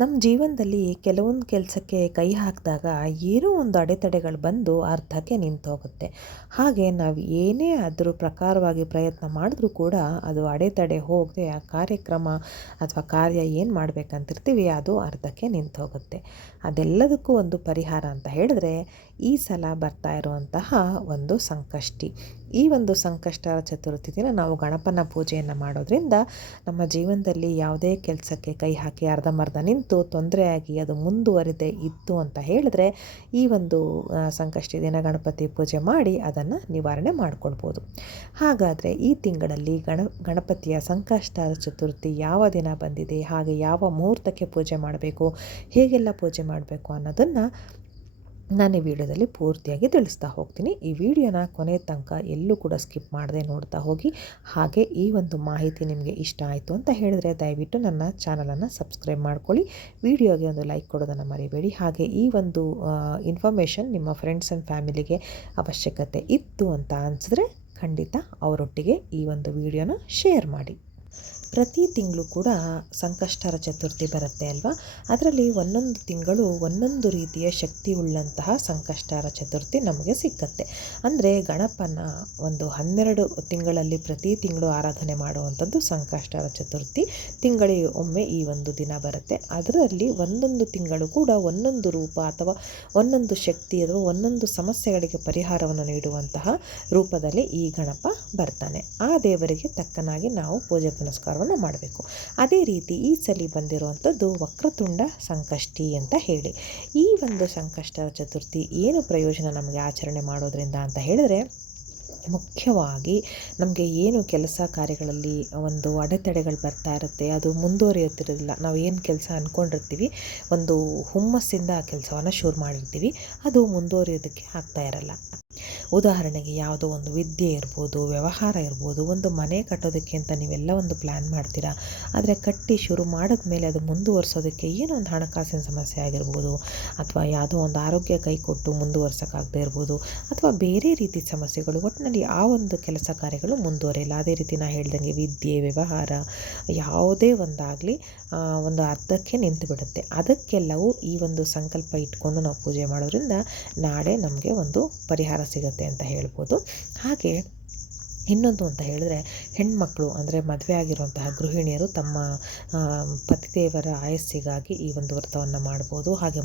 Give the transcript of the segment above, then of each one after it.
ನಮ್ಮ ಜೀವನದಲ್ಲಿ ಕೆಲವೊಂದು ಕೆಲಸಕ್ಕೆ ಕೈ ಹಾಕಿದಾಗ ಏನೋ ಒಂದು ಅಡೆತಡೆಗಳು ಬಂದು ಅರ್ಧಕ್ಕೆ ನಿಂತೋಗುತ್ತೆ. ಹಾಗೆ ನಾವು ಏನೇ ಅದ್ರ ಪ್ರಕಾರವಾಗಿ ಪ್ರಯತ್ನ ಮಾಡಿದ್ರೂ ಕೂಡ ಅದು ಅಡೆತಡೆ ಹೋಗದೆ ಆ ಕಾರ್ಯಕ್ರಮ ಅಥವಾ ಕಾರ್ಯ ಏನು ಮಾಡಬೇಕಂತಿರ್ತೀವಿ ಅದು ಅರ್ಧಕ್ಕೆ ನಿಂತೋಗುತ್ತೆ. ಅದೆಲ್ಲದಕ್ಕೂ ಒಂದು ಪರಿಹಾರ ಅಂತ ಹೇಳಿದ್ರೆ ಈ ಸಲ ಬರ್ತಾ ಇರುವಂತಹ ಒಂದು ಸಂಕಷ್ಟಿ. ಈ ಒಂದು ಸಂಕಷ್ಟರ ಚತುರ್ಥಿ ದಿನ ನಾವು ಗಣಪನ ಪೂಜೆಯನ್ನು ಮಾಡೋದ್ರಿಂದ ನಮ್ಮ ಜೀವನದಲ್ಲಿ ಯಾವುದೇ ಕೆಲಸಕ್ಕೆ ಕೈ ಹಾಕಿ ಅರ್ಧಂಬರ್ಧ ನಿಂತು ತೊಂದರೆಯಾಗಿ ಅದು ಮುಂದುವರಿದೇ ಇತ್ತು ಅಂತ ಹೇಳಿದ್ರೆ ಈ ಒಂದು ಸಂಕಷ್ಟಿ ದಿನ ಗಣಪತಿ ಪೂಜೆ ಮಾಡಿ ಅದನ್ನು ನಿವಾರಣೆ ಮಾಡಿಕೊಳ್ಬೋದು. ಹಾಗಾದರೆ ಈ ತಿಂಗಳಲ್ಲಿ ಗಣಪತಿಯ ಸಂಕಷ್ಟರ ಚತುರ್ಥಿ ಯಾವ ದಿನ ಬಂದಿದೆ, ಹಾಗೆ ಯಾವ ಮುಹೂರ್ತಕ್ಕೆ ಪೂಜೆ ಮಾಡಬೇಕು, ಹೇಗೆಲ್ಲ ಪೂಜೆ ಮಾಡಬೇಕು ಅನ್ನೋದನ್ನು ನಾನು ಈ ವಿಡಿಯೋದಲ್ಲಿ ಪೂರ್ತಿಯಾಗಿ ತಿಳಿಸ್ತಾ ಹೋಗ್ತೀನಿ. ಈ ವಿಡಿಯೋನ ಕೊನೆ ತನಕ ಎಲ್ಲೂ ಕೂಡ ಸ್ಕಿಪ್ ಮಾಡದೆ ನೋಡ್ತಾ ಹೋಗಿ. ಹಾಗೆ ಈ ಒಂದು ಮಾಹಿತಿ ನಿಮಗೆ ಇಷ್ಟ ಆಯಿತು ಅಂತ ಹೇಳಿದ್ರೆ ದಯವಿಟ್ಟು ನನ್ನ ಚಾನಲನ್ನು ಸಬ್ಸ್ಕ್ರೈಬ್ ಮಾಡ್ಕೊಳ್ಳಿ. ವಿಡಿಯೋಗೆ ಒಂದು ಲೈಕ್ ಕೊಡೋದನ್ನು ಮರಿಬೇಡಿ. ಹಾಗೆ ಈ ಒಂದು ಇನ್ಫಾರ್ಮೇಷನ್ ನಿಮ್ಮ ಫ್ರೆಂಡ್ಸ್ ಆ್ಯಂಡ್ ಫ್ಯಾಮಿಲಿಗೆ ಅವಶ್ಯಕತೆ ಇತ್ತು ಅಂತ ಅನಿಸಿದ್ರೆ ಖಂಡಿತ ಅವರೊಟ್ಟಿಗೆ ಈ ಒಂದು ವಿಡಿಯೋನ ಶೇರ್ ಮಾಡಿ. ಪ್ರತಿ ತಿಂಗಳು ಕೂಡ ಸಂಕಷ್ಟರ ಚತುರ್ಥಿ ಬರುತ್ತೆ ಅಲ್ವಾ. ಅದರಲ್ಲಿ ಒಂದೊಂದು ತಿಂಗಳು ಒಂದೊಂದು ರೀತಿಯ ಶಕ್ತಿ ಉಳ್ಳಂತಹ ಸಂಕಷ್ಟರ ಚತುರ್ಥಿ ನಮಗೆ ಸಿಕ್ಕತ್ತೆ. ಅಂದರೆ ಗಣಪನ ಒಂದು 12 ತಿಂಗಳಲ್ಲಿ ಪ್ರತಿ ತಿಂಗಳು ಆರಾಧನೆ ಮಾಡುವಂಥದ್ದು ಸಂಕಷ್ಟರ ಚತುರ್ಥಿ. ತಿಂಗಳಿಗೆ ಒಮ್ಮೆ ಈ ಒಂದು ದಿನ ಬರುತ್ತೆ. ಅದರಲ್ಲಿ ಒಂದೊಂದು ತಿಂಗಳು ಕೂಡ ಒಂದೊಂದು ರೂಪ ಅಥವಾ ಒಂದೊಂದು ಶಕ್ತಿ ಅಥವಾ ಒಂದೊಂದು ಸಮಸ್ಯೆಗಳಿಗೆ ಪರಿಹಾರವನ್ನು ನೀಡುವಂತಹ ರೂಪದಲ್ಲಿ ಈ ಗಣಪ ಬರ್ತಾನೆ. ಆ ದೇವರಿಗೆ ತಕ್ಕನಾಗಿ ನಾವು ಪೂಜೆ ಪುನಸ್ಕಾರವನ್ನು ಮಾಡಬೇಕು. ಅದೇ ರೀತಿ ಈ ಸಲ ಬಂದಿರುವಂಥದ್ದು ವಕ್ರತುಂಡ ಸಂಕಷ್ಟಿ ಅಂತ ಹೇಳಿ. ಈ ಒಂದು ಸಂಕಷ್ಟರ ಚತುರ್ಥಿ ಏನು ಪ್ರಯೋಜನ ನಮಗೆ ಆಚರಣೆ ಮಾಡೋದ್ರಿಂದ ಅಂತ ಹೇಳಿದ್ರೆ, ಮುಖ್ಯವಾಗಿ ನಮಗೆ ಏನು ಕೆಲಸ ಕಾರ್ಯಗಳಲ್ಲಿ ಒಂದು ಅಡೆತಡೆಗಳು ಬರ್ತಾ ಇರುತ್ತೆ, ಅದು ಮುಂದುವರಿಯುತ್ತಿರೋದಿಲ್ಲ. ನಾವು ಏನು ಕೆಲಸ ಅಂದ್ಕೊಂಡಿರ್ತೀವಿ, ಒಂದು ಹುಮ್ಮಸ್ಸಿಂದ ಆ ಕೆಲಸವನ್ನು ಶುರು ಮಾಡಿರ್ತೀವಿ, ಅದು ಮುಂದುವರಿಯೋದಕ್ಕೆ ಆಗ್ತಾ ಇರಲ್ಲ. ಉದಾಹರಣೆಗೆ ಯಾವುದೋ ಒಂದು ವಿದ್ಯೆ ಇರ್ಬೋದು, ವ್ಯವಹಾರ ಇರ್ಬೋದು, ಒಂದು ಮನೆ ಕಟ್ಟೋದಕ್ಕೆ ಅಂತ ನೀವೆಲ್ಲ ಒಂದು ಪ್ಲ್ಯಾನ್ ಮಾಡ್ತೀರಾ. ಆದರೆ ಕಟ್ಟಿ ಶುರು ಮಾಡಿದ್ಮೇಲೆ ಅದು ಮುಂದುವರ್ಸೋದಕ್ಕೆ ಏನೋ ಒಂದು ಹಣಕಾಸಿನ ಸಮಸ್ಯೆ ಆಗಿರ್ಬೋದು, ಅಥವಾ ಯಾವುದೋ ಒಂದು ಆರೋಗ್ಯ ಕೈ ಕೊಟ್ಟು ಮುಂದುವರ್ಸೋಕ್ಕಾಗದೇ ಇರ್ಬೋದು, ಅಥವಾ ಬೇರೆ ರೀತಿ ಸಮಸ್ಯೆಗಳು, ಒಟ್ಟಿನಲ್ಲಿ ಆ ಒಂದು ಕೆಲಸ ಕಾರ್ಯಗಳು ಮುಂದುವರಿಯಲ್ಲ. ಅದೇ ರೀತಿ ನಾನು ಹೇಳ್ದಂಗೆ ವಿದ್ಯೆ, ವ್ಯವಹಾರ ಯಾವುದೇ ಒಂದಾಗಲಿ ಒಂದು ಅರ್ಧಕ್ಕೆ ನಿಂತು ಬಿಡುತ್ತೆ. ಅದಕ್ಕೆಲ್ಲವೂ ಈ ಒಂದು ಸಂಕಲ್ಪ ಇಟ್ಕೊಂಡು ನಾವು ಪೂಜೆ ಮಾಡೋದ್ರಿಂದ ನಾಳೆ ನಮಗೆ ಒಂದು ಪರಿಹಾರ ಸಿಗುತ್ತೆ ಅಂತ ಹೇಳ್ಬೋದು. ಹಾಗೆ ಇನ್ನೊಂದು ಅಂತ ಹೇಳಿದ್ರೆ, ಹೆಣ್ಮಕ್ಳು ಅಂದರೆ ಮದುವೆ ಆಗಿರುವಂತಹ ಗೃಹಿಣಿಯರು ತಮ್ಮ ಪತಿದೇವರ ಆಯಸ್ಸಿಗಾಗಿ ಈ ಒಂದು ವ್ರತವನ್ನು ಮಾಡ್ಬೋದು. ಹಾಗೆ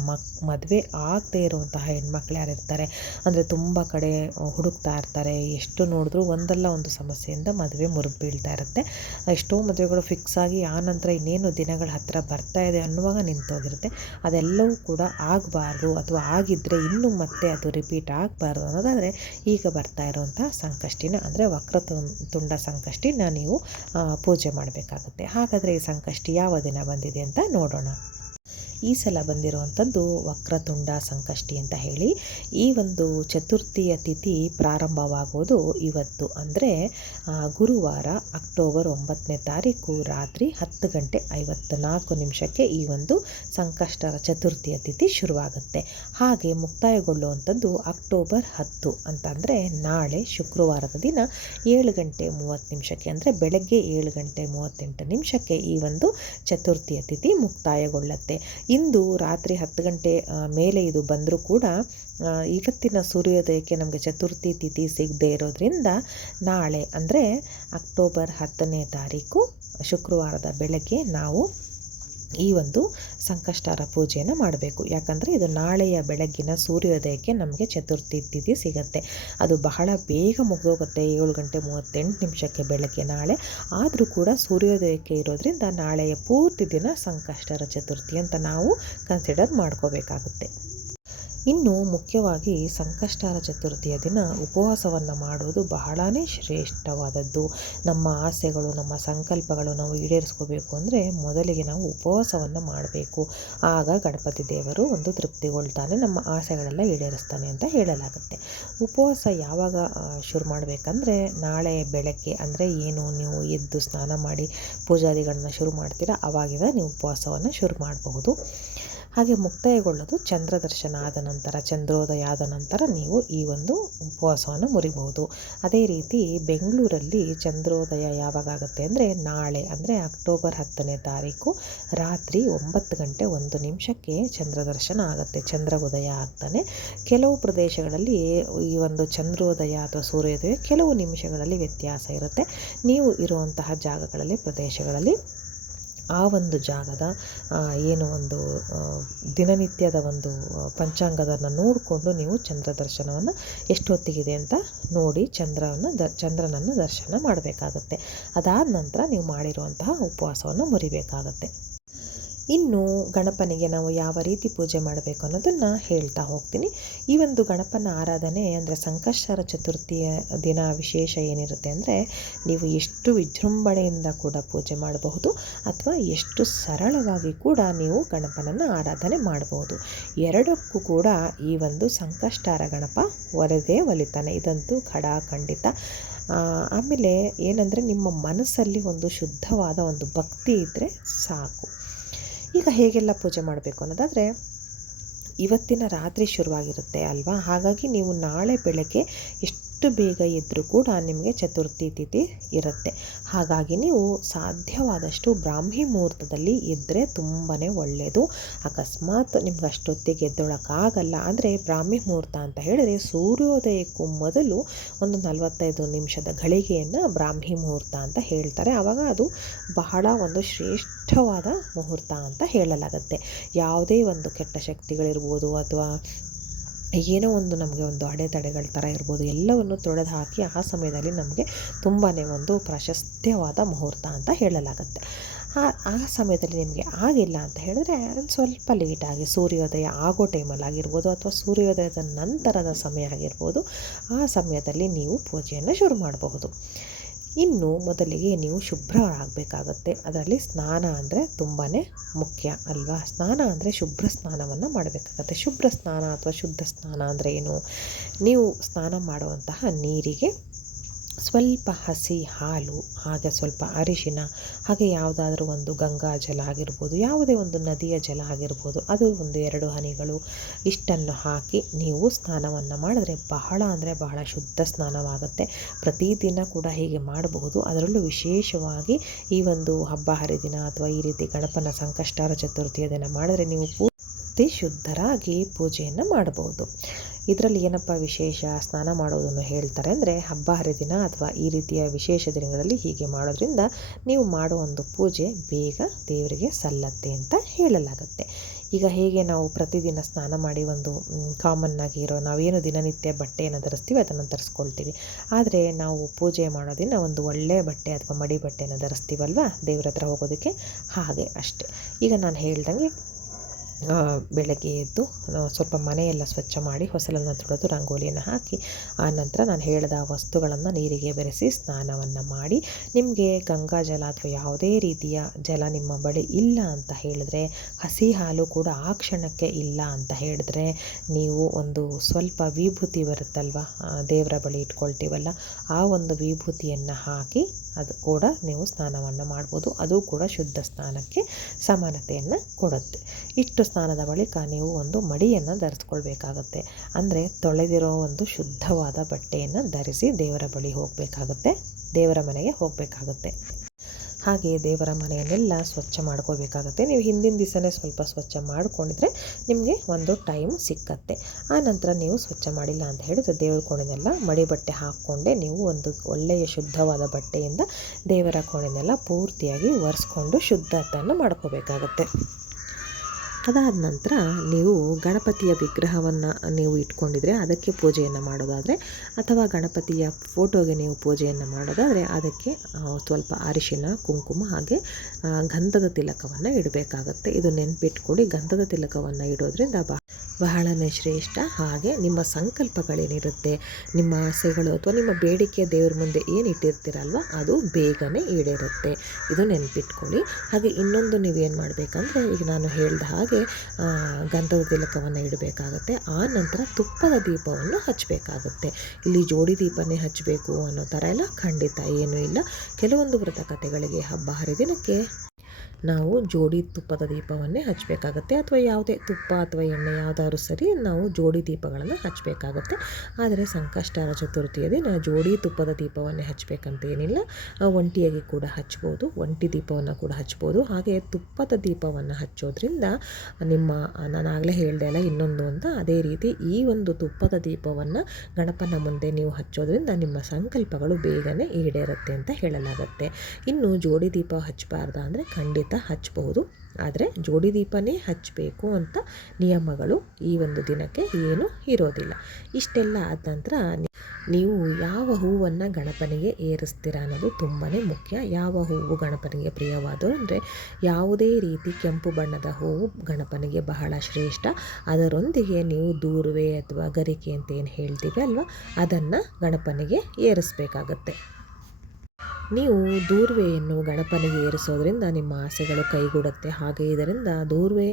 ಮದುವೆ ಆಗದೇ ಇರುವಂತಹ ಹೆಣ್ಮಕ್ಳು ಯಾರಿರ್ತಾರೆ, ಅಂದರೆ ತುಂಬ ಕಡೆ ಹುಡುಕ್ತಾ ಇರ್ತಾರೆ, ಎಷ್ಟು ನೋಡಿದ್ರೂ ಒಂದಲ್ಲ ಒಂದು ಸಮಸ್ಯೆಯಿಂದ ಮದುವೆ ಮುರಿದು ಬೀಳ್ತಾ ಇರುತ್ತೆ. ಎಷ್ಟೋ ಮದುವೆಗಳು ಫಿಕ್ಸ್ ಆಗಿ ಆ ನಂತರ ಇನ್ನೇನು ದಿನಗಳ ಹತ್ತಿರ ಬರ್ತಾ ಇದೆ ಅನ್ನುವಾಗ ನಿಂತೋಗಿರುತ್ತೆ. ಅದೆಲ್ಲವೂ ಕೂಡ ಆಗಬಾರ್ದು, ಅಥವಾ ಆಗಿದ್ದರೆ ಇನ್ನೂ ಮತ್ತೆ ಅದು ರಿಪೀಟ್ ಆಗಬಾರ್ದು ಅನ್ನೋದಾದರೆ ಈಗ ಬರ್ತಾ ಇರುವಂಥ ಸಂಕಷ್ಟಿನ ಅಂದರೆ ವಕ್ರತುಂಡ ಸಂಕಷ್ಟಿನ ನೀವು ಪೂಜೆ ಮಾಡಬೇಕಾಗುತ್ತೆ. ಹಾಗಾದರೆ ಈ ಸಂಕಷ್ಟಿ ಯಾವ ದಿನ ಬಂದಿದೆ ಅಂತ ನೋಡೋಣ. ಈ ಸಲ ಬಂದಿರುವಂಥದ್ದು ವಕ್ರತುಂಡ ಸಂಕಷ್ಟಿ ಅಂತ ಹೇಳಿ. ಈ ಒಂದು ಚತುರ್ಥಿಯ ತಿಥಿ ಪ್ರಾರಂಭವಾಗೋದು ಇವತ್ತು, ಅಂದರೆ ಗುರುವಾರ ಅಕ್ಟೋಬರ್ 9ನೇ ತಾರೀಕು ರಾತ್ರಿ 10:54 ಈ ಒಂದು ಸಂಕಷ್ಟರ ಚತುರ್ಥಿಯ ತಿಥಿ ಶುರುವಾಗುತ್ತೆ. ಹಾಗೆ ಮುಕ್ತಾಯಗೊಳ್ಳುವಂಥದ್ದು ಅಕ್ಟೋಬರ್ 10 ಅಂತಂದರೆ ನಾಳೆ ಶುಕ್ರವಾರದ ದಿನ 7:30 ಅಂದರೆ ಬೆಳಗ್ಗೆ 7:38 ಈ ಒಂದು ಚತುರ್ಥಿಯ ತಿಥಿ ಮುಕ್ತಾಯಗೊಳ್ಳುತ್ತೆ. ಇಂದು ರಾತ್ರಿ 10 ಗಂಟೆ ಮೇಲೆ ಇದು ಬಂದರೂ ಕೂಡ ಇವತ್ತಿನ ಸೂರ್ಯೋದಯಕ್ಕೆ ನಮಗೆ ಚತುರ್ಥಿ ತಿಥಿ ಸಿಗದೇ ಇರೋದ್ರಿಂದ ನಾಳೆ ಅಂದರೆ ಅಕ್ಟೋಬರ್ 10ನೇ ತಾರೀಕು ಶುಕ್ರವಾರದ ಬೆಳಗ್ಗೆ ನಾವು ಈ ಒಂದು ಸಂಕಷ್ಟರ ಪೂಜೆಯನ್ನು ಮಾಡಬೇಕು. ಯಾಕಂದರೆ ಇದು ನಾಳೆಯ ಬೆಳಗ್ಗಿನ ಸೂರ್ಯೋದಯಕ್ಕೆ ನಮಗೆ ಚತುರ್ಥಿ ತಿಥಿ ಸಿಗುತ್ತೆ. ಅದು ಬಹಳ ಬೇಗ ಮುಗಿದೋಗುತ್ತೆ, 7:38 ಬೆಳಗ್ಗೆ ನಾಳೆ. ಆದರೂ ಕೂಡ ಸೂರ್ಯೋದಯಕ್ಕೆ ಇರೋದ್ರಿಂದ ನಾಳೆಯ ಪೂರ್ತಿ ದಿನ ಸಂಕಷ್ಟರ ಚತುರ್ಥಿ ಅಂತ ನಾವು ಕನ್ಸಿಡರ್ ಮಾಡ್ಕೋಬೇಕಾಗುತ್ತೆ. ಇನ್ನು ಮುಖ್ಯವಾಗಿ ಸಂಕಷ್ಟರ ಚತುರ್ಥಿಯ ದಿನ ಉಪವಾಸವನ್ನು ಮಾಡೋದು ಬಹಳನೇ ಶ್ರೇಷ್ಠವಾದದ್ದು. ನಮ್ಮ ಆಸೆಗಳು, ನಮ್ಮ ಸಂಕಲ್ಪಗಳು ನಾವು ಈಡೇರಿಸ್ಕೋಬೇಕು ಅಂದರೆ ಮೊದಲಿಗೆ ನಾವು ಉಪವಾಸವನ್ನು ಮಾಡಬೇಕು. ಆಗ ಗಣಪತಿ ದೇವರು ಒಂದು ತೃಪ್ತಿಗೊಳ್ತಾನೆ, ನಮ್ಮ ಆಸೆಗಳೆಲ್ಲ ಈಡೇರಿಸ್ತಾನೆ ಅಂತ ಹೇಳಲಾಗುತ್ತೆ. ಉಪವಾಸ ಯಾವಾಗ ಶುರು ಮಾಡಬೇಕಂದ್ರೆ ನಾಳೆ ಬೆಳಗ್ಗೆ, ಅಂದರೆ ಏನು ನೀವು ಎದ್ದು ಸ್ನಾನ ಮಾಡಿ ಪೂಜಾದಿಗಳನ್ನ ಶುರು ಮಾಡ್ತೀರಾ, ಆವಾಗಿಂದ ನೀವು ಉಪವಾಸವನ್ನು ಶುರು ಮಾಡಬಹುದು. ಹಾಗೆ ಮುಕ್ತಾಯಗೊಳ್ಳೋದು ಚಂದ್ರ ದರ್ಶನ ಆದ ನಂತರ, ಚಂದ್ರೋದಯ ಆದ ನಂತರ ನೀವು ಈ ಒಂದು ಉಪವಾಸವನ್ನು ಮುರಿಬಹುದು. ಅದೇ ರೀತಿ ಬೆಂಗಳೂರಲ್ಲಿ ಚಂದ್ರೋದಯ ಯಾವಾಗ ಆಗುತ್ತೆ ಅಂದರೆ ನಾಳೆ, ಅಂದರೆ ಅಕ್ಟೋಬರ್ 10ನೇ ತಾರೀಕು ರಾತ್ರಿ 9:01 ಚಂದ್ರ ದರ್ಶನ ಆಗುತ್ತೆ, ಚಂದ್ರ ಉದಯ ಆಗ್ತಾನೆ. ಕೆಲವು ಪ್ರದೇಶಗಳಲ್ಲಿ ಈ ಒಂದು ಚಂದ್ರೋದಯ ಅಥವಾ ಸೂರ್ಯೋದಯ ಕೆಲವು ನಿಮಿಷಗಳಲ್ಲಿ ವ್ಯತ್ಯಾಸ ಇರುತ್ತೆ. ನೀವು ಇರುವಂತಹ ಜಾಗಗಳಲ್ಲಿ, ಪ್ರದೇಶಗಳಲ್ಲಿ ಆ ಒಂದು ಜಾಗದ ಏನು ಒಂದು ದಿನನಿತ್ಯದ ಒಂದು ಪಂಚಾಂಗದನ್ನು ನೋಡಿಕೊಂಡು ನೀವು ಚಂದ್ರ ದರ್ಶನವನ್ನು ಎಷ್ಟೊತ್ತಿಗಿದೆ ಅಂತ ನೋಡಿ ಚಂದ್ರನನ್ನು ದರ್ಶನ ಮಾಡಬೇಕಾಗತ್ತೆ. ಅದಾದ ನಂತರ ನೀವು ಮಾಡಿರುವಂತಹ ಉಪವಾಸವನ್ನು ಮುರಿಬೇಕಾಗತ್ತೆ. ಇನ್ನು ಗಣಪನಿಗೆ ನಾವು ಯಾವ ರೀತಿ ಪೂಜೆ ಮಾಡಬೇಕು ಅನ್ನೋದನ್ನು ಹೇಳ್ತಾ ಹೋಗ್ತೀನಿ. ಈ ಒಂದು ಗಣಪನ ಆರಾಧನೆ ಅಂದರೆ ಸಂಕಷ್ಟಹರ ಚತುರ್ಥಿಯ ದಿನ ವಿಶೇಷ ಏನಿರುತ್ತೆ ಅಂದರೆ, ನೀವು ಎಷ್ಟು ವಿಜೃಂಭಣೆಯಿಂದ ಕೂಡ ಪೂಜೆ ಮಾಡಬಹುದು ಅಥವಾ ಎಷ್ಟು ಸರಳವಾಗಿ ಕೂಡ ನೀವು ಗಣಪನನ್ನು ಆರಾಧನೆ ಮಾಡಬಹುದು. ಎರಡಕ್ಕೂ ಕೂಡ ಈ ಒಂದು ಸಂಕಷ್ಟಹರ ಗಣಪ ಒಲಿತಾನೆ, ಇದಂತೂ ಖಂಡಿತ. ಆಮೇಲೆ ಏನಂದರೆ, ನಿಮ್ಮ ಮನಸ್ಸಲ್ಲಿ ಒಂದು ಶುದ್ಧವಾದ ಒಂದು ಭಕ್ತಿ ಇದ್ದರೆ ಸಾಕು. ಈಗ ಹೇಗೆಲ್ಲ ಪೂಜೆ ಮಾಡಬೇಕು ಅನ್ನೋದಾದರೆ, ಇವತ್ತಿನ ರಾತ್ರಿ ಶುರುವಾಗಿರುತ್ತೆ ಅಲ್ವಾ, ಹಾಗಾಗಿ ನೀವು ನಾಳೆ ಬೆಳಗ್ಗೆ ಎಷ್ಟು ಬೇಗ ಎದ್ದರೂ ಕೂಡ ನಿಮಗೆ ಚತುರ್ಥಿ ತಿಥಿ ಇರುತ್ತೆ. ಹಾಗಾಗಿ ನೀವು ಸಾಧ್ಯವಾದಷ್ಟು ಬ್ರಾಹ್ಮಿ ಮುಹೂರ್ತದಲ್ಲಿ ಎದ್ದರೆ ತುಂಬಾ ಒಳ್ಳೆಯದು. ಅಕಸ್ಮಾತ್ ನಿಮ್ಗೆ ಅಷ್ಟೊತ್ತಿಗೆ ಎದ್ದೊಳಕ್ಕಾಗಲ್ಲ ಅಂದರೆ, ಬ್ರಾಹ್ಮಿ ಮುಹೂರ್ತ ಅಂತ ಹೇಳಿದರೆ ಸೂರ್ಯೋದಯಕ್ಕೂ ಮೊದಲು ಒಂದು 45 ನಿಮಿಷದ ಘಳಿಗೆಯನ್ನು ಬ್ರಾಹ್ಮಿ ಮುಹೂರ್ತ ಅಂತ ಹೇಳ್ತಾರೆ. ಆವಾಗ ಅದು ಬಹಳ ಒಂದು ಶ್ರೇಷ್ಠವಾದ ಮುಹೂರ್ತ ಅಂತ ಹೇಳಲಾಗುತ್ತೆ. ಯಾವುದೇ ಒಂದು ಕೆಟ್ಟ ಶಕ್ತಿಗಳಿರ್ಬೋದು ಅಥವಾ ಏನೋ ಒಂದು ನಮಗೆ ಒಂದು ಅಡೆತಡೆಗಳ ಥರ ಇರ್ಬೋದು, ಎಲ್ಲವನ್ನು ತೊಡೆದು ಹಾಕಿ ಆ ಸಮಯದಲ್ಲಿ ನಮಗೆ ತುಂಬಾ ಒಂದು ಪ್ರಾಶಸ್ತ್ಯವಾದ ಮುಹೂರ್ತ ಅಂತ ಹೇಳಲಾಗುತ್ತೆ. ಆ ಸಮಯದಲ್ಲಿ ನಿಮಗೆ ಆಗಿಲ್ಲ ಅಂತ ಹೇಳಿದ್ರೆ ಸ್ವಲ್ಪ ಲೇಟಾಗಿ ಸೂರ್ಯೋದಯ ಆಗೋ ಟೈಮಲ್ಲಿ ಆಗಿರ್ಬೋದು ಅಥವಾ ಸೂರ್ಯೋದಯದ ನಂತರದ ಸಮಯ ಆಗಿರ್ಬೋದು, ಆ ಸಮಯದಲ್ಲಿ ನೀವು ಪೂಜೆಯನ್ನು ಶುರು ಮಾಡಬಹುದು. ಇನ್ನು ಮೊದಲಿಗೆ ನೀವು ಶುಭ್ರರಾಗಬೇಕಾಗತ್ತೆ. ಅದರಲ್ಲಿ ಸ್ನಾನ ಅಂದರೆ ತುಂಬಾ ಮುಖ್ಯ ಅಲ್ವಾ. ಸ್ನಾನ ಅಂದರೆ ಶುಭ್ರ ಸ್ನಾನವನ್ನು ಮಾಡಬೇಕಾಗತ್ತೆ. ಶುಭ್ರ ಸ್ನಾನ ಅಥವಾ ಶುದ್ಧ ಸ್ನಾನ ಅಂದರೆ ಏನು? ನೀವು ಸ್ನಾನ ಮಾಡುವಂತಹ ನೀರಿಗೆ ಸ್ವಲ್ಪ ಹಸಿ ಹಾಲು, ಹಾಗೆ ಸ್ವಲ್ಪ ಅರಿಶಿನ, ಹಾಗೆ ಯಾವುದಾದ್ರೂ ಒಂದು ಗಂಗಾ ಜಲ ಆಗಿರ್ಬೋದು, ಯಾವುದೇ ಒಂದು ನದಿಯ ಜಲ ಆಗಿರ್ಬೋದು, ಅದು ಒಂದು 2 ಹನಿಗಳು ಇಷ್ಟನ್ನು ಹಾಕಿ ನೀವು ಸ್ನಾನವನ್ನು ಮಾಡಿದ್ರೆ ಬಹಳ ಅಂದರೆ ಬಹಳ ಶುದ್ಧ ಸ್ನಾನವಾಗುತ್ತೆ. ಪ್ರತಿದಿನ ಕೂಡ ಹೀಗೆ ಮಾಡಬಹುದು. ಅದರಲ್ಲೂ ವಿಶೇಷವಾಗಿ ಈ ಒಂದು ಹಬ್ಬ ಹರಿದಿನ ಅಥವಾ ಈ ರೀತಿ ಗಣಪನ ಸಂಕಷ್ಟಹರ ಚತುರ್ಥಿಯ ದಿನ ಮಾಡಿದ್ರೆ ನೀವು ಪೂರ್ತಿ ಶುದ್ಧರಾಗಿ ಪೂಜೆಯನ್ನು ಮಾಡಬಹುದು. ಇದರಲ್ಲಿ ಏನಪ್ಪ ವಿಶೇಷ ಸ್ನಾನ ಮಾಡೋದನ್ನು ಹೇಳ್ತಾರೆ ಅಂದರೆ, ಹಬ್ಬ ಹರಿದಿನ ಅಥವಾ ಈ ರೀತಿಯ ವಿಶೇಷ ದಿನಗಳಲ್ಲಿ ಹೀಗೆ ಮಾಡೋದ್ರಿಂದ ನೀವು ಮಾಡೋ ಒಂದು ಪೂಜೆ ಬೇಗ ದೇವರಿಗೆ ಸಲ್ಲತ್ತೆ ಅಂತ ಹೇಳಲಾಗುತ್ತೆ. ಈಗ ಹೇಗೆ ನಾವು ಪ್ರತಿದಿನ ಸ್ನಾನ ಮಾಡಿ ಒಂದು ಕಾಮನ್ನಾಗಿ ಇರೋ ನಾವೇನು ದಿನನಿತ್ಯ ಬಟ್ಟೆಯನ್ನು ಧರಿಸ್ತೀವಿ ಅದನ್ನು ಧರಿಸ್ಕೊಳ್ತೀವಿ. ಆದರೆ ನಾವು ಪೂಜೆ ಮಾಡೋದಿನ ಒಂದು ಒಳ್ಳೆಯ ಬಟ್ಟೆ ಅಥವಾ ಮಡಿ ಬಟ್ಟೆಯನ್ನು ಧರಿಸ್ತೀವಲ್ವ ದೇವ್ರ ಹತ್ರ ಹೋಗೋದಕ್ಕೆ, ಹಾಗೆ ಅಷ್ಟೆ. ಈಗ ನಾನು ಹೇಳ್ದಂಗೆ ಬೆಳಗ್ಗೆ ಎದ್ದು ಸ್ವಲ್ಪ ಮನೆಯೆಲ್ಲ ಸ್ವಚ್ಛ ಮಾಡಿ ಹೊಸಲನ್ನು ತೊಳೆದು ರಂಗೋಲಿಯನ್ನು ಹಾಕಿ, ಆನಂತರ ನಾನು ಹೇಳಿದ ವಸ್ತುಗಳನ್ನು ನೀರಿಗೆ ಬೆರೆಸಿ ಸ್ನಾನವನ್ನು ಮಾಡಿ, ನಿಮಗೆ ಗಂಗಾಜಲ ಅಥವಾ ಯಾವುದೇ ರೀತಿಯ ಜಲ ನಿಮ್ಮ ಬಳಿ ಇಲ್ಲ ಅಂತ ಹೇಳಿದ್ರೆ, ಹಸಿ ಹಾಲು ಕೂಡ ಆ ಕ್ಷಣಕ್ಕೆ ಇಲ್ಲ ಅಂತ ಹೇಳಿದ್ರೆ, ನೀವು ಒಂದು ಸ್ವಲ್ಪ ವಿಭೂತಿ ಬರುತ್ತಲ್ವ ದೇವರ ಬಳಿ ಇಟ್ಕೊಳ್ತೀವಲ್ಲ, ಆ ಒಂದು ವಿಭೂತಿಯನ್ನು ಹಾಕಿ ಅದು ಕೂಡ ನೀವು ಸ್ನಾನವನ್ನು ಮಾಡ್ಬೋದು. ಅದು ಕೂಡ ಶುದ್ಧ ಸ್ನಾನಕ್ಕೆ ಸಮಾನತೆಯನ್ನು ಕೊಡುತ್ತೆ. ಇಷ್ಟು ಸ್ನಾನದ ಬಳಿಕ ನೀವು ಒಂದು ಮಡಿಯನ್ನು ಧರಿಸ್ಕೊಳ್ಬೇಕಾಗತ್ತೆ. ಅಂದರೆ ತೊಳೆದಿರೋ ಒಂದು ಶುದ್ಧವಾದ ಬಟ್ಟೆಯನ್ನು ಧರಿಸಿ ದೇವರ ಬಳಿ ಹೋಗಬೇಕಾಗುತ್ತೆ, ದೇವರ ಮನೆಗೆ ಹೋಗಬೇಕಾಗುತ್ತೆ. ಹಾಗೆ ದೇವರ ಮನೆಯನ್ನೆಲ್ಲ ಸ್ವಚ್ಛ ಮಾಡ್ಕೋಬೇಕಾಗತ್ತೆ. ನೀವು ಹಿಂದಿನ ದಿವಸನೇ ಸ್ವಲ್ಪ ಸ್ವಚ್ಛ ಮಾಡಿಕೊಂಡಿದ್ರೆ ನಿಮಗೆ ಒಂದು ಟೈಮ್ ಸಿಕ್ಕತ್ತೆ. ಆ ನಂತರ ನೀವು ಸ್ವಚ್ಛ ಮಾಡಿಲ್ಲ ಅಂತ ಹೇಳಿದ್ರೆ ದೇವರ ಕೋಣೆನೆಲ್ಲ ಮಡಿ ಬಟ್ಟೆ ಹಾಕ್ಕೊಂಡೆ ನೀವು ಒಂದು ಒಳ್ಳೆಯ ಶುದ್ಧವಾದ ಬಟ್ಟೆಯಿಂದ ದೇವರ ಕೋಣೆನೆಲ್ಲ ಪೂರ್ತಿಯಾಗಿ ಒರೆಸ್ಕೊಂಡು ಶುದ್ಧತೆಯನ್ನು ಮಾಡ್ಕೋಬೇಕಾಗತ್ತೆ. ಅದಾದ ನಂತರ ನೀವು ಗಣಪತಿಯ ವಿಗ್ರಹವನ್ನು ನೀವು ಇಟ್ಕೊಂಡಿದ್ರೆ ಅದಕ್ಕೆ ಪೂಜೆಯನ್ನು ಮಾಡೋದಾದರೆ, ಅಥವಾ ಗಣಪತಿಯ ಫೋಟೋಗೆ ನೀವು ಪೂಜೆಯನ್ನು ಮಾಡೋದಾದರೆ ಅದಕ್ಕೆ ಸ್ವಲ್ಪ ಅರಿಶಿನ, ಕುಂಕುಮ ಹಾಗೆ ಗಂಧದ ತಿಲಕವನ್ನು ಇಡಬೇಕಾಗತ್ತೆ. ಇದು ನೆನಪಿಟ್ಕೊಳ್ಳಿ, ಗಂಧದ ತಿಲಕವನ್ನು ಇಡೋದ್ರಿಂದ ಬಹಳನೇ ಶ್ರೇಷ್ಠ. ಹಾಗೆ ನಿಮ್ಮ ಸಂಕಲ್ಪಗಳೇನಿರುತ್ತೆ, ನಿಮ್ಮ ಆಸೆಗಳು ಅಥವಾ ನಿಮ್ಮ ಬೇಡಿಕೆ ದೇವ್ರ ಮುಂದೆ ಏನು ಇಟ್ಟಿರ್ತೀರಲ್ವ ಅದು ಬೇಗನೆ ಈಡೇರುತ್ತೆ, ಇದು ನೆನಪಿಟ್ಕೊಳ್ಳಿ. ಹಾಗೆ ಇನ್ನೊಂದು ನೀವೇನು ಮಾಡಬೇಕಂದ್ರೆ, ಈಗ ನಾನು ಹೇಳಿದ ಹಾಗೆ ಗಂಧದ ತಿಲಕವನ್ನು ಇಡಬೇಕಾಗತ್ತೆ. ಆ ನಂತರ ತುಪ್ಪದ ದೀಪವನ್ನು ಹಚ್ಚಬೇಕಾಗುತ್ತೆ. ಇಲ್ಲಿ ಜೋಡಿ ದೀಪನೇ ಹಚ್ಚಬೇಕು ಅನ್ನೋ ಥರ ಎಲ್ಲ ಖಂಡಿತ ಏನೂ ಇಲ್ಲ. ಕೆಲವೊಂದು ವ್ರತ ಕಥೆಗಳಿಗೆ ಹಬ್ಬ ಹರಿದಿನಕ್ಕೆ ನಾವು ಜೋಡಿ ತುಪ್ಪದ ದೀಪವನ್ನೇ ಹಚ್ಚಬೇಕಾಗತ್ತೆ, ಅಥವಾ ಯಾವುದೇ ತುಪ್ಪ ಅಥವಾ ಎಣ್ಣೆ ಯಾವುದಾದ್ರೂ ಸರಿ ನಾವು ಜೋಡಿ ದೀಪಗಳನ್ನು ಹಚ್ಚಬೇಕಾಗತ್ತೆ. ಆದರೆ ಸಂಕಷ್ಟಹರ ಚತುರ್ಥಿಯ ದಿನ ಜೋಡಿ ತುಪ್ಪದ ದೀಪವನ್ನೇ ಹಚ್ಚಬೇಕಂತ ಏನಿಲ್ಲ, ಒಂಟಿಯಾಗಿ ಕೂಡ ಹಚ್ಬೋದು, ಒಂಟಿ ದೀಪವನ್ನು ಕೂಡ ಹಚ್ಬೋದು. ಹಾಗೆ ತುಪ್ಪದ ದೀಪವನ್ನು ಹಚ್ಚೋದ್ರಿಂದ ನಿಮ್ಮ, ನಾನು ಆಗಲೇ ಹೇಳ್ದೆ ಅಲ್ಲ ಇನ್ನೊಂದು ಅಂತ, ಅದೇ ರೀತಿ ಈ ಒಂದು ತುಪ್ಪದ ದೀಪವನ್ನು ಗಣಪನ ಮುಂದೆ ನೀವು ಹಚ್ಚೋದ್ರಿಂದ ನಿಮ್ಮ ಸಂಕಲ್ಪಗಳು ಬೇಗನೆ ಈಡೇರುತ್ತೆ ಅಂತ ಹೇಳಲಾಗುತ್ತೆ. ಇನ್ನು ಜೋಡಿ ದೀಪ ಹಚ್ಚಬಾರ್ದ ಅಂದರೆ ಖಂಡಿತ ಹಚ್ಚಬಹುದು, ಆದರೆ ಜೋಡಿ ದೀಪನೇ ಹಚ್ಚಬೇಕು ಅಂತ ನಿಯಮಗಳು ಈ ಒಂದು ದಿನಕ್ಕೆ ಏನೂ ಇರೋದಿಲ್ಲ. ಇಷ್ಟೆಲ್ಲ ಆದ ನಂತರ ನೀವು ಯಾವ ಹೂವನ್ನು ಗಣಪನಿಗೆ ಏರಿಸ್ತೀರ ಅನ್ನೋದು ತುಂಬಾ ಮುಖ್ಯ. ಯಾವ ಹೂವು ಗಣಪನಿಗೆ ಪ್ರಿಯವಾದವು ಅಂದರೆ ಯಾವುದೇ ರೀತಿ ಕೆಂಪು ಬಣ್ಣದ ಹೂವು ಗಣಪನಿಗೆ ಬಹಳ ಶ್ರೇಷ್ಠ. ಅದರೊಂದಿಗೆ ನೀವು ದೂರ್ವೆ ಅಥವಾ ಗರಿಕೆ ಅಂತ ಏನು ಹೇಳ್ತೀವಿ ಅಲ್ವಾ, ಅದನ್ನು ಗಣಪನಿಗೆ ಏರಿಸಬೇಕಾಗತ್ತೆ. ನೀವು ದೂರ್ವೆಯನ್ನು ಗಣಪನಿಗೆ ಏರಿಸೋದ್ರಿಂದ ನಿಮ್ಮ ಆಸೆಗಳು ಕೈಗೂಡುತ್ತೆ. ಹಾಗೆ ಇದರಿಂದ ದೂರ್ವೆ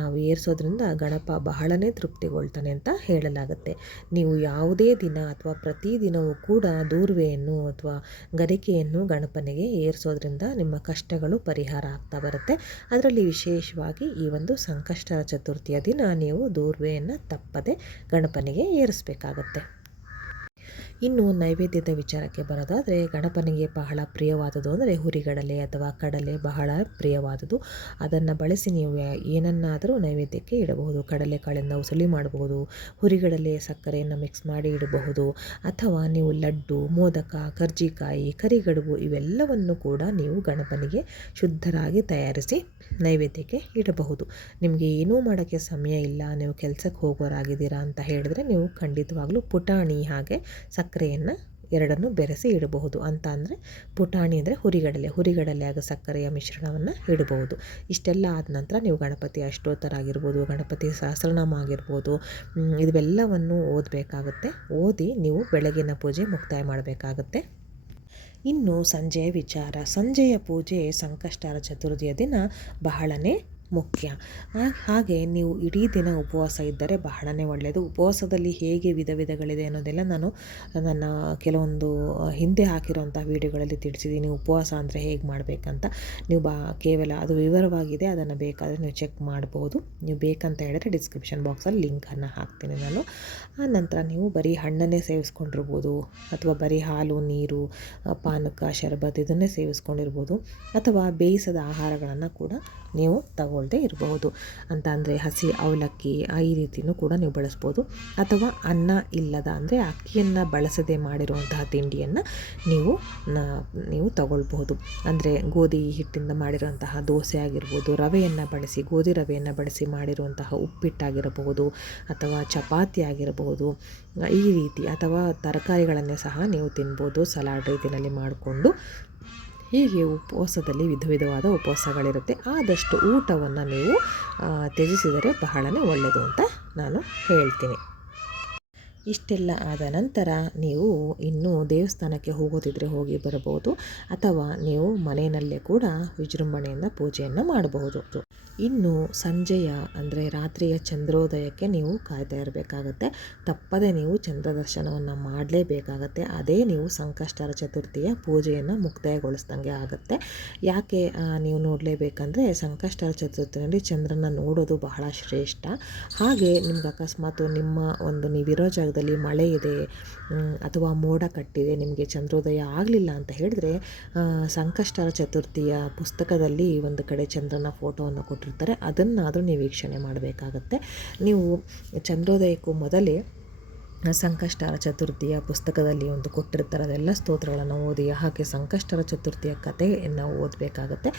ನಾವು ಏರಿಸೋದ್ರಿಂದ ಗಣಪ ಬಹಳನೇ ತೃಪ್ತಿಗೊಳ್ತಾನೆ ಅಂತ ಹೇಳಲಾಗುತ್ತೆ. ನೀವು ಯಾವುದೇ ದಿನ ಅಥವಾ ಪ್ರತಿದಿನವೂ ಕೂಡ ದೂರ್ವೆಯನ್ನು ಅಥವಾ ಗರಿಕೆಯನ್ನು ಗಣಪನಿಗೆ ಏರಿಸೋದ್ರಿಂದ ನಿಮ್ಮ ಕಷ್ಟಗಳು ಪರಿಹಾರ ಆಗ್ತಾ ಬರುತ್ತೆ. ಅದರಲ್ಲಿ ವಿಶೇಷವಾಗಿ ಈ ಒಂದು ಸಂಕಷ್ಟಹರ ಚತುರ್ಥಿಯ ದಿನ ನೀವು ದೂರ್ವೆಯನ್ನು ತಪ್ಪದೆ ಗಣಪನಿಗೆ ಏರಿಸಬೇಕಾಗತ್ತೆ. ಇನ್ನು ನೈವೇದ್ಯದ ವಿಚಾರಕ್ಕೆ ಬರೋದಾದರೆ ಗಣಪನಿಗೆ ಬಹಳ ಪ್ರಿಯವಾದುದು ಅಂದರೆ ಹುರಿಗಡಲೆ ಅಥವಾ ಕಡಲೆ ಬಹಳ ಪ್ರಿಯವಾದುದು. ಅದನ್ನು ಬಳಸಿ ನೀವು ಏನನ್ನಾದರೂ ನೈವೇದ್ಯಕ್ಕೆ ಇಡಬಹುದು. ಕಡಲೆಕಾಳಿಂದ ಉಸುಳಿ ಮಾಡಬಹುದು, ಹುರಿಗಡಲೆ ಸಕ್ಕರೆಯನ್ನು ಮಿಕ್ಸ್ ಮಾಡಿ ಇಡಬಹುದು, ಅಥವಾ ನೀವು ಲಡ್ಡು, ಮೋದಕ, ಕರ್ಜಿಕಾಯಿ, ಕರಿಗಡುಬು ಇವೆಲ್ಲವನ್ನು ಕೂಡ ನೀವು ಗಣಪನಿಗೆ ಶುದ್ಧರಾಗಿ ತಯಾರಿಸಿ ನೈವೇದ್ಯಕ್ಕೆ ಇಡಬಹುದು. ನಿಮಗೆ ಏನೂ ಮಾಡೋಕ್ಕೆ ಸಮಯ ಇಲ್ಲ, ನೀವು ಕೆಲಸಕ್ಕೆ ಹೋಗೋರಾಗಿದ್ದೀರಾ ಅಂತ ಹೇಳಿದ್ರೆ ನೀವು ಖಂಡಿತವಾಗ್ಲೂ ಪುಟಾಣಿ ಹಾಗೆ ಸಕ್ಕರೆಯನ್ನು ಎರಡನ್ನು ಬೆರೆಸಿ ಇಡಬಹುದು. ಅಂತ ಅಂದರೆ ಪುಟಾಣಿ ಅಂದರೆ ಹುರಿಗಡಲೆ ಹಾಗೂ ಸಕ್ಕರೆಯ ಮಿಶ್ರಣವನ್ನು ಇಡಬಹುದು. ಇಷ್ಟೆಲ್ಲ ಆದ ನಂತರ ನೀವು ಗಣಪತಿ ಅಷ್ಟೋತ್ತರ ಆಗಿರ್ಬೋದು, ಗಣಪತಿ ಸಹಸ್ರನಾಮ ಆಗಿರ್ಬೋದು, ಇವೆಲ್ಲವನ್ನು ಓದಬೇಕಾಗುತ್ತೆ. ಓದಿ ನೀವು ಬೆಳಗಿನ ಪೂಜೆ ಮುಕ್ತಾಯ ಮಾಡಬೇಕಾಗುತ್ತೆ. ಇನ್ನು ಸಂಜೆಯ ವಿಚಾರ. ಸಂಜೆಯ ಪೂಜೆ ಸಂಕಷ್ಟಹರ ಚತುರ್ಥಿಯ ದಿನ ಬಹಳನೇ ಮುಖ್ಯ. ಹಾಗೆ ನೀವು ಇಡೀ ದಿನ ಉಪವಾಸ ಇದ್ದರೆ ಬಹಳನೇ ಒಳ್ಳೆಯದು. ಉಪವಾಸದಲ್ಲಿ ಹೇಗೆ ವಿಧಗಳಿದೆ ಅನ್ನೋದೆಲ್ಲ ನಾನು ನನ್ನ ಕೆಲವೊಂದು ಹಿಂದೆ ಹಾಕಿರೋಂಥ ವಿಡಿಯೋಗಳಲ್ಲಿ ತಿಳಿಸಿದ್ದೀನಿ. ಉಪವಾಸ ಅಂದರೆ ಹೇಗೆ ಮಾಡಬೇಕಂತ ನೀವು ಕೇವಲ ಅದು ವಿವರವಾಗಿದೆ, ಅದನ್ನು ಬೇಕಾದರೆ ನೀವು ಚೆಕ್ ಮಾಡ್ಬೋದು. ನೀವು ಬೇಕಂತ ಹೇಳಿದ್ರೆ ಡಿಸ್ಕ್ರಿಪ್ಷನ್ ಬಾಕ್ಸಲ್ಲಿ ಲಿಂಕನ್ನು ಹಾಕ್ತೀನಿ ನಾನು. ಆ ನಂತರ ನೀವು ಬರೀ ಹಣ್ಣನ್ನೇ ಸೇವಿಸ್ಕೊಂಡಿರ್ಬೋದು, ಅಥವಾ ಬರೀ ಹಾಲು, ನೀರು, ಪಾನಕ, ಶರಬತ್ ಇದನ್ನೇ ಸೇವಿಸ್ಕೊಂಡಿರ್ಬೋದು, ಅಥವಾ ಬೇಯಿಸದ ಆಹಾರಗಳನ್ನು ಕೂಡ ನೀವು ತಗೊಳ್ಳದೆ ಇರಬಹುದು. ಅಂತ ಅಂದರೆ ಹಸಿ ಅವಲಕ್ಕಿ ಈ ರೀತಿಯೂ ಕೂಡ ನೀವು ಬಳಸ್ಬೋದು. ಅಥವಾ ಅನ್ನ ಇಲ್ಲದ ಅಂದರೆ ಅಕ್ಕಿಯನ್ನು ಬಳಸದೆ ಮಾಡಿರುವಂತಹ ತಿಂಡಿಯನ್ನು ನೀವು ತಗೊಳ್ಬಹುದು. ಅಂದರೆ ಗೋಧಿ ಹಿಟ್ಟಿಂದ ಮಾಡಿರುವಂತಹ ದೋಸೆ ಆಗಿರ್ಬೋದು, ಗೋಧಿ ರವೆಯನ್ನು ಬಳಸಿ ಮಾಡಿರುವಂತಹ ಉಪ್ಪಿಟ್ಟಾಗಿರಬಹುದು, ಅಥವಾ ಚಪಾತಿ ಆಗಿರಬಹುದು, ಈ ರೀತಿ. ಅಥವಾ ತರಕಾರಿಗಳನ್ನೇ ಸಹ ನೀವು ತಿನ್ಬೋದು ಸಲಾಡ್ ರೀತಿಯಲ್ಲಿ ಮಾಡಿಕೊಂಡು. ಹೀಗೆ ಉಪವಾಸದಲ್ಲಿ ವಿಧವಾದ ಉಪವಾಸಗಳಿರುತ್ತೆ. ಆದಷ್ಟು ಊಟವನ್ನು ನೀವು ತ್ಯಜಿಸಿದರೆ ಬಹಳನೇ ಒಳ್ಳೆಯದು ಅಂತ ನಾನು ಹೇಳ್ತೀನಿ. ಇಷ್ಟೆಲ್ಲ ಆದ ನಂತರ ನೀವು ಇನ್ನೂ ದೇವಸ್ಥಾನಕ್ಕೆ ಹೋಗೋದಿದ್ರೆ ಹೋಗಿ ಬರಬಹುದು, ಅಥವಾ ನೀವು ಮನೆಯಲ್ಲೇ ಕೂಡ ವಿಜೃಂಭಣೆಯಿಂದ ಪೂಜೆಯನ್ನು ಮಾಡಬಹುದು. ಇನ್ನು ಸಂಜೆಯ ಅಂದರೆ ರಾತ್ರಿಯ ಚಂದ್ರೋದಯಕ್ಕೆ ನೀವು ಕಾಯ್ತಾ ಇರಬೇಕಾಗತ್ತೆ. ತಪ್ಪದೆ ನೀವು ಚಂದ್ರ ದರ್ಶನವನ್ನು ಮಾಡಲೇಬೇಕಾಗತ್ತೆ. ಅದೇ ನೀವು ಸಂಕಷ್ಟಹರ ಚತುರ್ಥಿಯ ಪೂಜೆಯನ್ನು ಮುಕ್ತಾಯಗೊಳಿಸ್ದಂಗೆ ಆಗುತ್ತೆ. ಯಾಕೆ ನೀವು ನೋಡಲೇಬೇಕಂದ್ರೆ ಸಂಕಷ್ಟಹರ ಚತುರ್ಥಿಯಲ್ಲಿ ಚಂದ್ರನ ನೋಡೋದು ಬಹಳ ಶ್ರೇಷ್ಠ. ಹಾಗೆ ನಿಮ್ಗೆ ಅಕಸ್ಮಾತ್ ನಿಮ್ಮ ನೀವಿರೋ ಜಾಗದಲ್ಲಿ ಮಳೆ ಇದೆ ಅಥವಾ ಮೋಡ ಕಟ್ಟಿದೆ, ನಿಮಗೆ ಚಂದ್ರೋದಯ ಆಗಲಿಲ್ಲ ಅಂತ ಹೇಳಿದ್ರೆ ಸಂಕಷ್ಟಹರ ಚತುರ್ಥಿಯ ಪುಸ್ತಕದಲ್ಲಿ ಒಂದು ಕಡೆ ಚಂದ್ರನ ಫೋಟೋವನ್ನು ಕೊಟ್ಟಿರ್ತಾರೆ, ಅದನ್ನಾದರೂ ನೀವು ವೀಕ್ಷಣೆ ಮಾಡಬೇಕಾಗತ್ತೆ. ನೀವು ಚಂದ್ರೋದಯಕ್ಕೂ ಮೊದಲೇ ಸಂಕಷ್ಟಹರ ಚತುರ್ಥಿಯ ಪುಸ್ತಕದಲ್ಲಿ ಒಂದು ಕೊಟ್ಟಿರ್ತಾರೆ, ಅದೆಲ್ಲ ಸ್ತೋತ್ರಗಳನ್ನು ಓದಿ, ಹಾಗೆ ಸಂಕಷ್ಟಹರ ಚತುರ್ಥಿಯ ಕಥೆಯನ್ನು ಓದಬೇಕಾಗತ್ತೆ.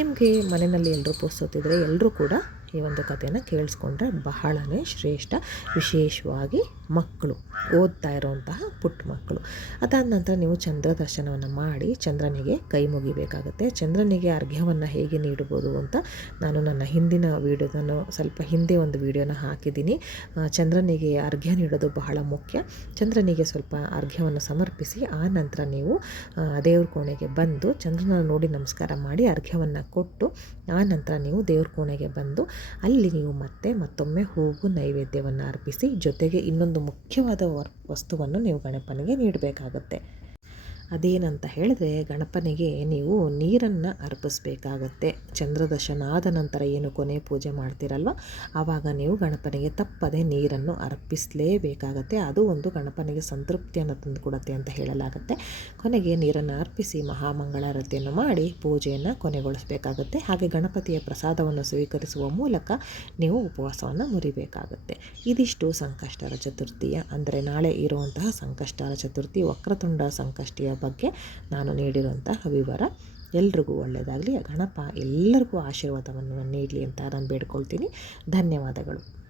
ನಿಮಗೆ ಮನೆಯಲ್ಲಿ ಎಲ್ಲರೂ ಪುಸ್ತಕತಿದ್ರೆ ಎಲ್ಲರೂ ಕೂಡ ಈ ಒಂದು ಕಥೆಯನ್ನು ಕೇಳಿಸ್ಕೊಂಡ್ರೆ ಬಹಳನೇ ಶ್ರೇಷ್ಠ. ವಿಶೇಷವಾಗಿ ಮಕ್ಕಳು, ಓದ್ತಾ ಇರೋವಂತಹ ಪುಟ್ಟ ಮಕ್ಕಳು. ಅದಾದ ನಂತರ ನೀವು ಚಂದ್ರ ದರ್ಶನವನ್ನು ಮಾಡಿ ಚಂದ್ರನಿಗೆ ಕೈ ಮುಗಿಬೇಕಾಗುತ್ತೆ. ಚಂದ್ರನಿಗೆ ಅರ್ಘ್ಯವನ್ನು ಹೇಗೆ ನೀಡಬಹುದು ಅಂತ ನಾನು ನನ್ನ ಹಿಂದಿನ ವಿಡಿಯೋದನ್ನು ಸ್ವಲ್ಪ ಹಿಂದೆ ಒಂದು ವಿಡಿಯೋನ ಹಾಕಿದ್ದೀನಿ. ಚಂದ್ರನಿಗೆ ಅರ್ಘ್ಯ ನೀಡೋದು ಬಹಳ ಮುಖ್ಯ. ಚಂದ್ರನಿಗೆ ಸ್ವಲ್ಪ ಅರ್ಘ್ಯವನ್ನು ಸಮರ್ಪಿಸಿ ಆ ನಂತರ ನೀವು ದೇವ್ರ ಕೋಣೆಗೆ ಬಂದು ಚಂದ್ರನ ನೋಡಿ ನಮಸ್ಕಾರ ಮಾಡಿ ಅರ್ಘ್ಯವನ್ನು ಕೊಟ್ಟು ಆ ನಂತರ ನೀವು ದೇವ್ರ ಕೋಣೆಗೆ ಬಂದು ಅಲ್ಲಿ ನೀವು ಮತ್ತೊಮ್ಮೆ ಹೂವು ನೈವೇದ್ಯವನ್ನು ಅರ್ಪಿಸಿ ಜೊತೆಗೆ ಇನ್ನೊಂದು ಮುಖ್ಯವಾದ ವಸ್ತುವನ್ನು ನೀವು ಗಣಪನಿಗೆ ನೀಡಬೇಕಾಗತ್ತೆ. ಅದೇನಂತ ಹೇಳಿದ್ರೆ ಗಣಪನಿಗೆ ನೀವು ನೀರನ್ನು ಅರ್ಪಿಸ್ಬೇಕಾಗತ್ತೆ. ಚಂದ್ರದರ್ಶನ ಆದ ನಂತರ ಏನು ಕೊನೆ ಪೂಜೆ ಮಾಡ್ತೀರಲ್ವ, ಆವಾಗ ನೀವು ಗಣಪನಿಗೆ ತಪ್ಪದೆ ನೀರನ್ನು ಅರ್ಪಿಸಲೇಬೇಕಾಗತ್ತೆ. ಅದು ಒಂದು ಗಣಪನಿಗೆ ಸಂತೃಪ್ತಿಯನ್ನು ತಂದುಕೊಡುತ್ತೆ ಅಂತ ಹೇಳಲಾಗುತ್ತೆ. ಕೊನೆಗೆ ನೀರನ್ನು ಅರ್ಪಿಸಿ ಮಹಾಮಂಗಳಾರತಿಯನ್ನು ಮಾಡಿ ಪೂಜೆಯನ್ನು ಕೊನೆಗೊಳಿಸಬೇಕಾಗುತ್ತೆ. ಹಾಗೆ ಗಣಪತಿಯ ಪ್ರಸಾದವನ್ನು ಸ್ವೀಕರಿಸುವ ಮೂಲಕ ನೀವು ಉಪವಾಸವನ್ನು ಮುರಿಬೇಕಾಗುತ್ತೆ. ಇದಿಷ್ಟು ಸಂಕಷ್ಟರ ಚತುರ್ಥಿಯ ಅಂದರೆ ನಾಳೆ ಇರುವಂತಹ ಸಂಕಷ್ಟರ ಚತುರ್ಥಿ ವಕ್ರತುಂಡ ಸಂಕಷ್ಟಿಯ ಬಗ್ಗೆ ನಾನು ನೀಡಿರುವಂತಹ ವಿವರ. ಎಲ್ರಿಗೂ ಒಳ್ಳೆಯದಾಗಲಿ. ಗಣಪ ಎಲ್ಲರಿಗೂ ಆಶೀರ್ವಾದವನ್ನು ನೀಡಲಿ ಅಂತ ನಾನು ಬೇಡ್ಕೊಳ್ತೀನಿ. ಧನ್ಯವಾದಗಳು.